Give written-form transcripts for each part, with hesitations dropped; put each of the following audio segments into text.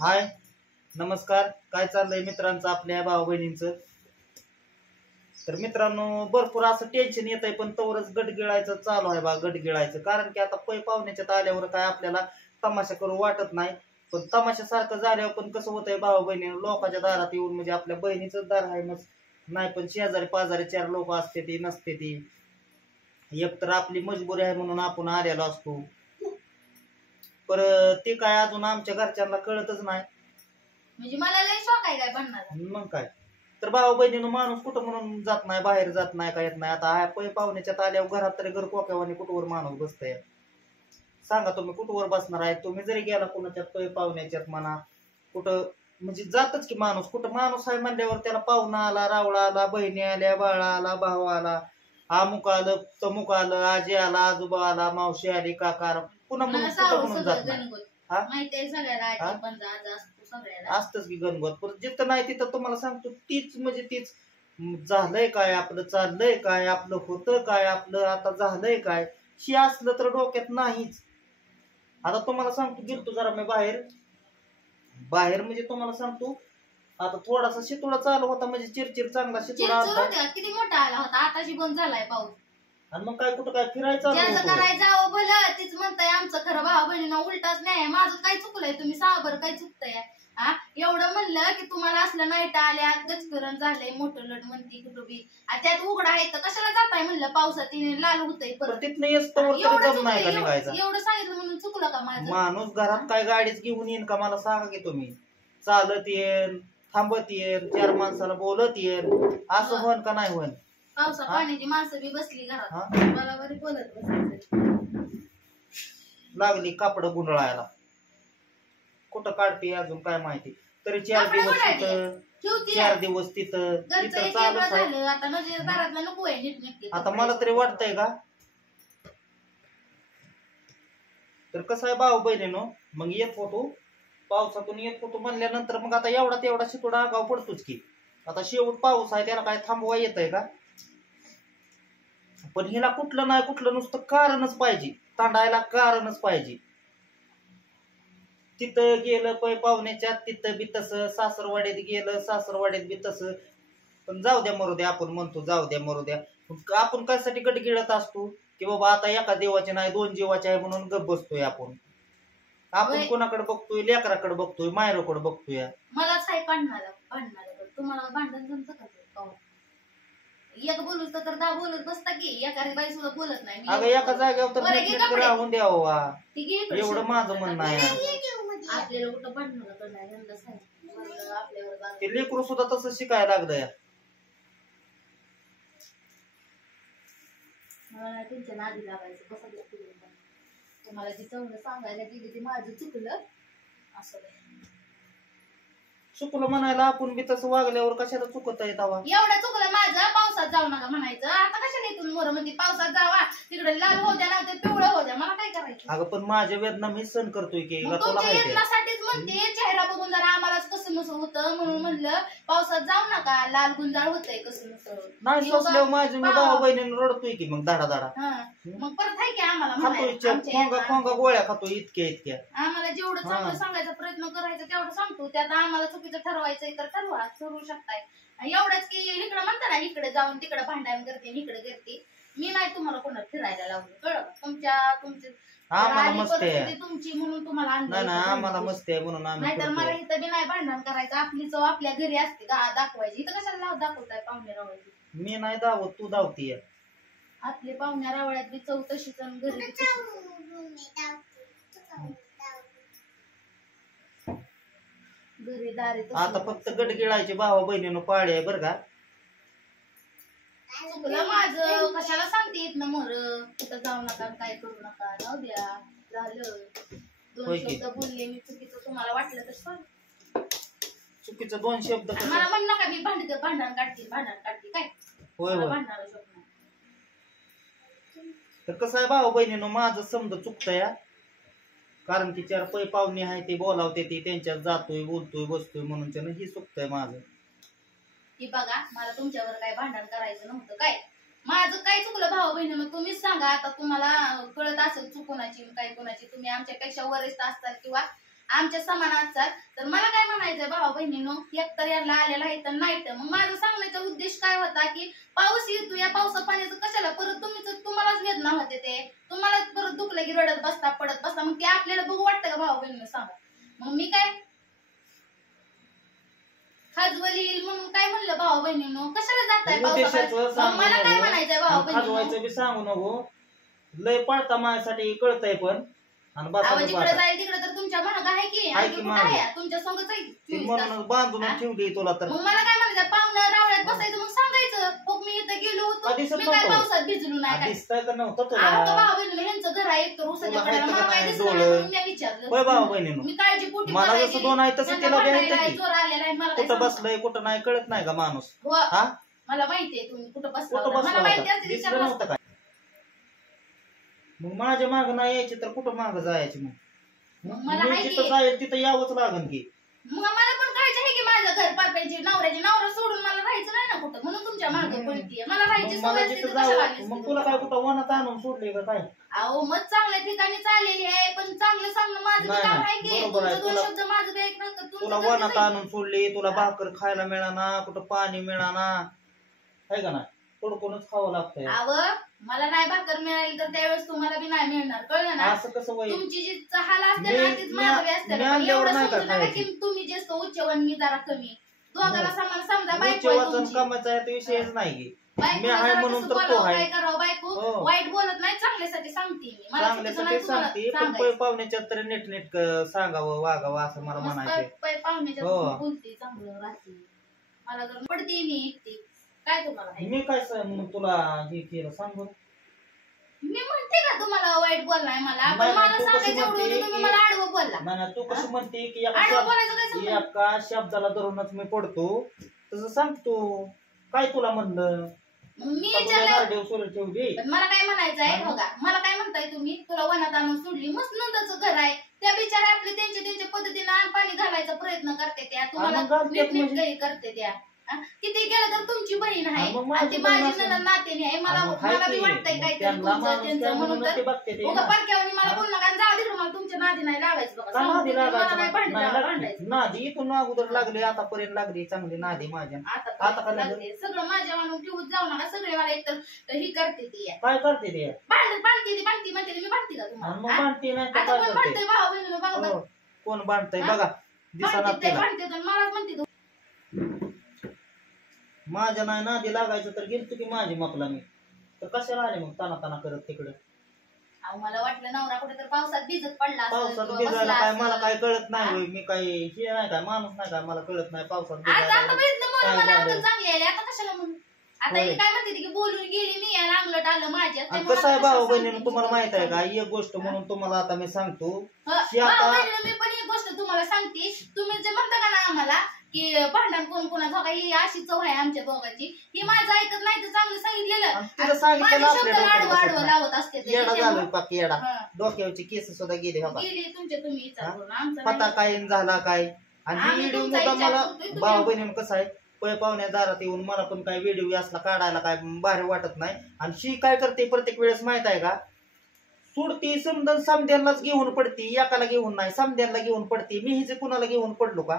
हाय नमस्कार. काय चाललंय मित्रांचं, आपल्या भाऊ बहिणींचं? तर मित्रांनो, भरपूर असं टेन्शन येत आहे, पण तवरच गट गिळायचं चालू आहे बा. गट गिळायचं कारण की आता पै पाहुण्याच्यात आल्यावर काय आपल्याला तमाशा करू वाटत नाही. पण तमाशासारखं झाल्यावर पण कसं होतंय भाऊ बहिणी लोकांच्या दारात येऊन, म्हणजे आपल्या बहिणीचं दार आहे मग नाही, पण शेजारी पाजारी चार लोक असते ती नसते ती. एक तर आपली मजबुरी आहे म्हणून आपण आलेलो असतो, पर ते काय अजून आमच्या घरच्यांना कळतच नाही. म्हणजे मला लय शौक आहे काय बनणार. मग काय तर भाऊ बहिणीनं माणूस कुठं म्हणून जात नाही, बाहेर जात नाही, काय येत नाही. आता हा पै पाहुण्याच्यात आल्यावर घरात तरी घर कोक्यावानी कुठवर माणूस बसतंय सांगा तुम्ही? कुठवर बसणार आहे? तुम्ही जरी गेला कोणाच्यात पै पाहुण्याच्यात म्हणा कुठं, म्हणजे जातच की माणूस. कुठं माणूस आहे म्हणल्यावर त्याला पाहुणा आला, रावळा आला, बहिणी आल्या, बाळा आला, भाऊ आला, अमुक आलं, तमुक आलं, आजी आला, आजोबा आला, मावशी आली, काका आला, पुन्हा म्हणून कुठं म्हणून जात नाही. हा माहिती सगळ्याला आजी पंजा असतो सगळ्याला असतच की गणगोत. पण जिथं नाही तिथं तुम्हाला सांगतो तीच म्हणजे तीच. झालंय काय आपलं, चाललंय काय आपलं, होतं काय आपलं, आता झालंय काय, शी असलं तर डोक्यात नाहीच. आता तुम्हाला सांगतो, गेलतो जरा मी बाहेर बाहेर म्हणजे तुम्हाला सांगतो आता थोडासा शितोडा चालू होता, म्हणजे चिरचिर चांगला शितोडा आला. किती मोठा आला होता, आताशी बंद झालाय पाऊस. आणि मग काय कुठं काय फिरायचं ज्याचं करायचं जावं भलं तीच म्हणताय आमचं खरं भाऊ बहिणीनं उलटाच नाही. माझं काय चुकलंय तुम्ही सांगा बरं, काय चुकतंय? हा एवढं म्हणलं की तुम्हाला असलं नाईट आल्या, गचकरण झालंय, मोठं लट म्हणती कुठं त्यात उघडा आहे तर कशाला जाताय म्हणलं, पावसात लाल होतंय परत. एवढं सांगितलं म्हणून चुकलं का माझं? माणूस घरात काय गाडीच घेऊन येईन का मला सांगा की तुम्ही? चालत येईन, थांबत येईन, चार माणसाला बोलत येईन, असं म्हण का नाही म्हण? पावसा पाण्याची माणसं बी बसली घरात, मला बरी बोलत बसायचं. लागली कापड गुंडळायला, कुठं काढते अजून काय माहिती. तरी 4 दिवस तिथं, 4 दिवस तिथं चालूच आहे. आता मला तरी वाटतंय का, तर कसं आहे भाऊ बहिणीनो, मग येत होतो पावसातून येत होतो म्हणल्यानंतर मग आता एवढा तेवढा शितोडा आगाव पडतोच की. आता शेवट पाऊस आहे, त्याला काय थांबवा येत आहे का? पण हिला कुठलं नाही कुठलं नुसतं कारणच पाहिजे, तांडायला कारणच पाहिजे. तिथं गेलं पै पाहुण्याच्यात, तिथं बी तसं, सासरवाडीत गेलं सासरवाडीत बी तसं. पण जाऊ द्या मरू द्या, आपण म्हणतो जाऊ द्या मरू द्या. आपण कशासाठी गट गिळत असतो की बाबा आता एका देवाचे नाही 2 जीवाचे आहे म्हणून गप बसतोय आपण. आपण कोणाकडे बघतोय? लेकराकडे बघतोय, मायरोकडे बघतोय. मलाच काय भांडणार तुम्हाला भांडण जमतं का? एक बोलूच तर दा बोलत बसता की, एखादी बाई सुद्धा बोलत नाही. अगं एका जागेवर तर राहून द्यावं, एवढं माझं म्हणणं आहे. आपल्याला कुठं भांडण करणार, ते लेकरू सुद्धा तसं शिकायला लागलं या. मला तुमच्या नादी लागायचं कसं. तुम्हाला जी चांगलं सांगायला गेली ते माझं चुकलं असं. चुकलं म्हणायला आपण बी तसं वागल्यावर कशाला चुकत आहे तवा? एवढं चुकलं माझं, पावसात जाऊ नका म्हणायचं. आता कशाला इथून मोर म्हणते पावसात जावा, तिकडे लाल होऊ द्या ना, ते पिवळं होऊ द्या, मला काय करायचं? अगं पण माझ्या वेदना मी सहन करतोय की. तुमच्या वेदनासाठीच म्हणते, चेहरा बघून जरा आम्हालाच कसं नसं होतं म्हणून म्हणलं पावसात जाऊ नका, लाल गुंजाळ होतंय कसं नसं. नाही सोसल्यावर माझी मी भाऊ बहिणीने रडतोय की मग धाडा धाडा. मग परत आहे की आम्हाला खोंगा गोळ्या खातोय इतक्या. आम्हाला जेवढं चांगलं सांगायचा प्रयत्न करायचा तेवढं सांगतो, त्यात आम्हाला चुकीचं ठरवायचंय तर ठरवू शकताय. एवढंच की इकडे म्हणता ना, इकडे जाऊन तिकडे भांडण करते, इकडे करते. मी नाही तुम्हाला कोणाला फिरायला लावलं, कळलं? आम्हाला मस्त आहे तुमची म्हणून तुम्हाला आम्हाला मस्त आहे म्हणून आम्ही. नाहीतर मला इथं बी नाही भांडण करायचं. आपली चव आपल्या घरी असते दाखवायची, इथं कशाला दाखवताय पाहुणे रावळ्याची? मी नाही दावत, तू दावतीय. आपली पाहुण्या रावळ्यात बी चव तशीच घरी. आता फक्त गट गिळायचे भावा बहिणीनं पाळे आहे बरं का. चुकलं माझं, कशाला सांगते येत ना मोर, कुठं जाऊ नका, काय करू नका, जाऊ द्या, झालं. 2 शब्द बोलले मी चुकीचं, तुम्हाला वाटलं तर सांग. चुकीचं 2 शब्द मला म्हण नका मी भांडण काढते काय. होय होय, भांडणार शब्द. तर कसं आहे भाऊ बहिणीनं, माझं समजा चुकतं या. कारण की 4 पै पाहुणे आहे ते बोलावते, ते त्यांच्यात जातोय, बोलतोय, बसतोय म्हणून त्यानं ही चुकतंय माझं. की बघा, मला तुमच्यावर काय भांडण करायचं नव्हतं. काय माझं काय चुकलं भाऊ बहिणीनं तुम्हीच सांगा. आता तुम्हाला कळत असेल चुक कोणाची काय कोणाची. तुम्ही आमच्यापेक्षा वरिष्ठ असताल किंवा आमच्या समान असतात. तर मला काय म्हणायचंय भाऊ बहिणीनो, एकतर याला आलेला आहे तर नाही तर मग माझा सांगण्याचा उद्देश काय होता की पाऊस येतो, या पावसा पाण्याचं कशाला परत तुम्हालाच वेदना होते, ते तुम्हालाच परत दुखलं की रडत बसता पडत बसता, मग ते आपल्याला बघू वाटतं का भाऊ बहिणीनं सांगा. मग मी काय खाजवली येईल म्हणून काय म्हणलं भाऊ बहिणीनो, कशाला जाताय पावसाळ्यात. मला काय म्हणायचंय भाऊ बहिणीनो, सांगू नको लय पळता माझ्यासाठी कळतंय पण जिकडे जाईल तिकडे तर तुमच्या महाग आहे की तुमच्या संगच म्हणून बांधून ठेवली तुला तर. मग मला काय म्हणायचं, पाहुणं रावळ्यात बसायचं मग सांगायचं बघ मी इथं गेलो होतो, मी काय पावसात भिजलो नाही दिसतंय का नव्हतं भाऊ बहिणी ह्यांचं घर आहे एक उसाच्या कड्याला, मला काय दिसलं मी विचारलं भाऊ बहिणीनं मी काळजी पोटी मला जसं दोन आहे तसं तिला जोर आलेला आहे मला कुठं बसलंय कुठं नाही कळत नाही का माणूस. मला माहितीये तुम्ही कुठं बसला, मला माहिती असते विचार. मग माझ्या माग नाही यायची तर कुठं माग जायची, मग मला जिथं जाईल तिथं यावंच लागन की. मग मला पण काळजी आहे की माझं घर पापायची नवऱ्याची, नवरा सोडून मला राहायचं नाही ना कुठं, म्हणून तुमच्या मागे पळतीये. मला राहायची सवय. मग तुला काय कुठं वनात आणून सोडले का काय? अहो मग चांगल्या ठिकाणी चाललेली आहे, पण चांगलं सांगणं माझं काम आहे की तुमचं दोन शब्द माझं काही नव्हतं. तुला वनात आणून सोडली, तुला भाकर खायला मिळाना, कुठं पाणी मिळाना, आहे का ना, तोडकूनच खावं लागतंय. मला नाही भाकर मिळाली तर त्यावेळेस तुम्हाला बी नाही मिळणार, कळलं ना. असं कसं होईल? तुमची जी हाल असते ना तीच माझं बी असते. एवढं समजू नका की तुम्ही जास्त उच्चवन मी जरा कमी, दोघाला समान समजा. बायको कामाचा विषयच नाही, बायको काय करावं, बायको वाईट बोलत नाही, चांगल्यासाठी सांगते मी. मला चांगल्यासाठी सांगते, पण पाहुण्याच्या तर नीट सांगावं वागावं असं मला म्हणायचं. पाहुण्याच्या बोलते चांगलं राहते, मला जर पडते मी एकटी काय तुम्हाला. मी काय तुला हे केलं सांग, मी म्हणते का तुम्हाला वाईट बोललाय मला, पण मला सांगायचं एवढं तुम्ही मला आडवं बोलला. नाही तू कसं म्हणते की आडवं बोलायचं काय संबंध? एका शब्दाला धरूनच मी पडतो तसं सांगतो. काय तुला म्हणलं मी ठेवली, मला काय म्हणायचंय बघा, मला काय म्हणताय तुम्ही, तुला वनात आणून सोडली, मस्त नंदाचं घर आहे, त्या बिचारा आपले त्यांच्या पद्धतीने अन्न पाणी घालायचा प्रयत्न करते त्या, तुम्हाला नीट करते त्या. किती केलं तर तुमची बहीण आहे आणि ती माझी नातेनी आहे, मला बी वाटतंय काहीतरी त्यांचं, म्हणून तर पारख्यावर मला बोल नका, जाऊ दे मला तुमच्या नादी नाही लागायचं बघा, मला नाही भांडायचं. नादी इथून अगोदर लागली, आतापर्यंत लागली चांगली नादी माझ्या, आता लागले सगळं माझ्या म्हणून ठेवून जाऊ नका. सगळे मला एक तर ही करते ती, काय करते ते, बांधते म्हणते मी बांधते का तुम्हाला, आता कोण बांधतोय भाऊ बहिणी बघा, कोण बांधतंय बघा, बांधते मलाच म्हणते माझ्या नाही नादी लागायचं तर गेलतो की माझी मापला मी, तर कशाला आले मग ताना करत तिकडे. मला वाटलं नवरा कुठे तर पावसात भिजत पडला, पावसात भिजायला काय मला काय कळत नाही, मी काही हे नाही काय माणूस नाही काय, मला कळत नाही पावसात चांगली आली आता कशाला म्हणून. आता हे काय म्हणते की बोलून गेली मी आणि अंगलट आलं माझ्या. कसं आहे भाऊ बहिणीनं, तुम्हाला माहित आहे का एक गोष्ट म्हणून तुम्हाला आता मी सांगतो, मी पण एक गोष्ट तुम्हाला सांगते. तुम्ही जे म्हणता का ना आम्हाला की भांडण कोण कोणाचं, ही अशी चव आहे आमच्या दोघांची, ही माझं ऐकत नाही तर चांगलं सांगितलेलं आडवं लावत असते. डोक्यावरची केस सुद्धा गेली तुमच्या तुम्ही विचार करून, पता काय झाला काय. आणि व्हिडिओ मला भाऊ बहिणीनं कसं आहे, पै पाहुण्या दारात येऊन मला पण काय व्हिडिओ असला काढायला काय भारी वाटत नाही. आणि शी काय करते प्रत्येक वेळेस माहित आहे का, सोडती समजून समद्यांनाच घेऊन पडती, एकाला घेऊन नाही समद्यांना घेऊन पडते. मी हिचे कुणाला घेऊन पडलो का?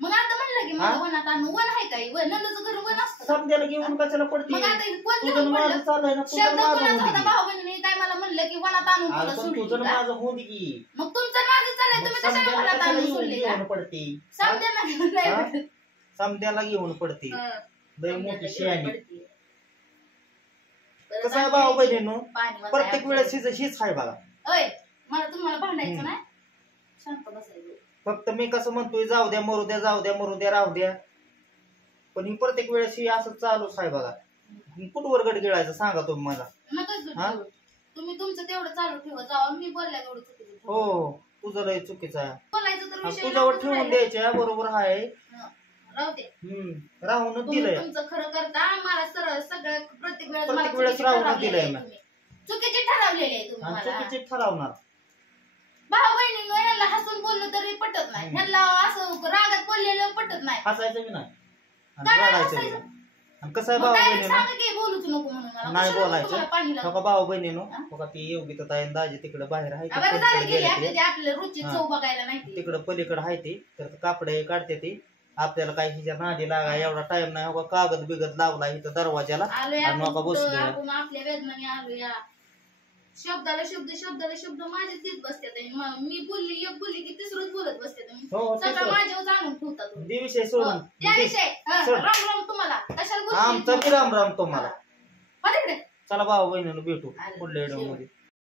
मग आता म्हणलं की मला वनात आणून, वन आहे काही नंदाचं घर वन असतं, समद्याला घेऊन कशाला पडते. मग आता शब्द कोणाचा होता भाऊ बहिणी, काय मला म्हणलं की वनात आणून तुझं माझं होऊन की, मग तुमचं माझं चाललंय, तुम्ही कशाला वनात आणून सोडले पडते, समद्यांना समद्याला घेऊन पडते. लय मोठी शेणी. कसं आहे भाऊ बहिणीनो, प्रत्येक वेळेस हीच आहे बघा. मला तुम्हाला भांडायचं नाही, शांत बसायचं. फक्त मी कसं म्हणतोय जाऊ द्या मरू द्या, जाऊ द्या मरू द्या, राहू द्या, पण ही प्रत्येक वेळेस ही असं चालूच आहे बघा. कुठवर गड गिळायचं सांगा तुम्ही मला. तुम्ही तुमचं तेवढं चालू ठेवा, जावा मी बोलल्या तेवढं चुकीचं. हो तुझं लय चुकीचं आहे, बोलायचं तर तुझ्यावर ठेवून द्यायच्या, बरोबर आहे, राहू दे. राहून दिलंय तुमचं खरं करता, मला सरळ सगळं प्रत्येक वेळेस राहून दिलंय, चुकीचे ठरवलेले आहे तुम्ही, चुकीचे ठरवणार. भाऊ बहिणी ह्याला हसून बोललं तरी पटत नाही, ह्याला असं रागात बोललेलं पटत नाही. हसायचं बी नाही, आणि कसं आहे मग भाऊ direct बहिणीनं सांगा की बोलूच नको म्हणून मला. नाही कशाला बोलायचं. तुम्हाला पाणी हो लावू? का भाऊ बहिणीनो हा? हो का ती योगिता ताई दाजी तिकडे बाहेर आहे बरं झालं पलीकडे गेली गेले आपली ते. ती आपल्या रोजची हा. चव बघायला नाही ती. तिकडं पलीकडे आहे ती तर कापड काढते ती आपल्याला काही हिच्या नादी लागा एवढा टाइम नाही हो का कागद बिगद लावला इथं दरवाजाला आलोय आणि आपण नका कुठं, बसलोय. आपण आपल्या वेदनाने आलोया. शब्दाला शब्द माझे तीच बसतात. मी बोलली एक बोलली की तिसरंच बोलत बसते तुम्ही. हो सगळं तसं. माझ्यावर जाणून ठेवता तुम्ही. दे विषय सोडून त्याविषयी सोड. राम राम तुम्हाला कशाला आमचा बोलते? बी राम राम तुम्हाला. हो तिकडे. चला भाऊ बहिणीनं भेटू आलं. पुढल्या व्हिडिओ मध्ये.